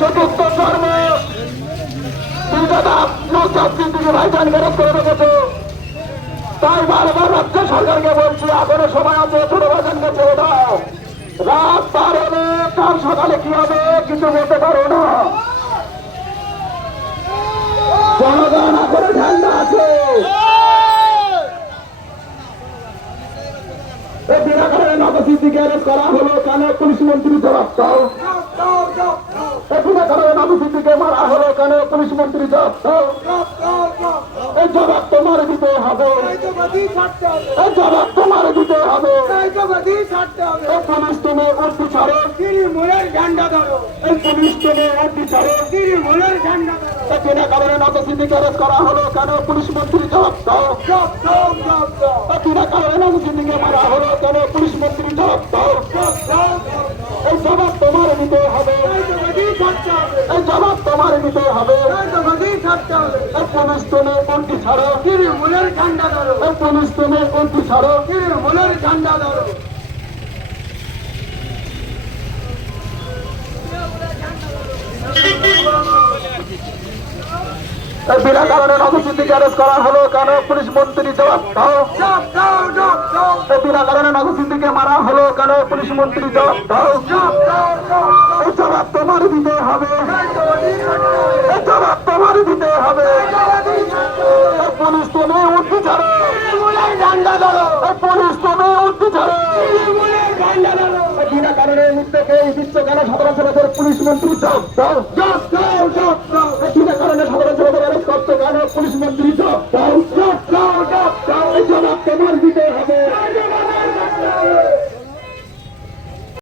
চতুর্থ ধর্ম ভাইজান মেরাজ করে রেখেছে। তাই বারবার রাজ্য সরকারকে বলছি, এখনো সময় আছে, ছোট ভাইজানকে ছেড়ে দাও। রাত পার হলে কাল সকালে কি হবে কিছু বলতে পারো না। জনগণ এখনো ঠান্ডা আছে। বিনা কারণে নবসিদ্দিকে অ্যারেস্ট করা হলো কেন? পুলিশ মন্ত্রী জবাব দাও। বিনা কারণে নবসিদ্দিকে মারা হলো কেন? পুলিশ মন্ত্রী জবাব দাও। এই জবাব তোমার দিতে হবে, এই জবাব তোমার দিতে হবে। পুলিশ তুমি উর্দি ছাড়ো, তৃণমূলের ঝান্ডা ধরো। এই পুলিশ তুমি উর্দি ছাড়ো, তৃণমূলের ঝান্ডা ধরো। বিনা কারণে নবসিদ্দিকে অ্যারেস্ট করা হলো কেন? পুলিশ মন্ত্রী জবাব দাও। বিনা কারণে নবসিদ্দিকে মারা হলো কেন? পুলিশ মন্ত্রী জবাব দাও। এই জবাব তোমার দিতে হবে, এই জবাব তোমার দিতে হবে। পুলিশ তুমি উর্দি ছাড়ো, তৃণমূলের ঝান্ডা ধরো। পুলিশ তুমি উর্দি ছাড়ো, তৃণমূলের ঝান্ডা ধরো। বিনা কারণে নবসিদ্দিকে অ্যারেস্ট করা হলো কেন? পুলিশ মন্ত্রী জবাব দাও। বিনা কারণে নবসিদ্দিকে মারা হলো কেন? পুলিশ মন্ত্রী জবাব দাও। এই জবাব তোমার দিতে হবে, এই জবাব তোমার দিতে হবে। পুলিশ তুমি উর্দি ছাড়ো, ঝান্ডা ধরো। পুলিশ তুমি উর্দি ছাড়ো, ঝান্ডা ধরো। বিনা কারণে মৃত্যুকে বিশ্ব কেন? সাধারণ সমাজের পুলিশ মন্ত্রী জবাব দাও। বিনা কারণে সাধারণ সমাজের অ্যারেস্ট করতে কেন? পুলিশ মন্ত্রী জবাব দাও। এই জবাব তোমার দিতে হবে।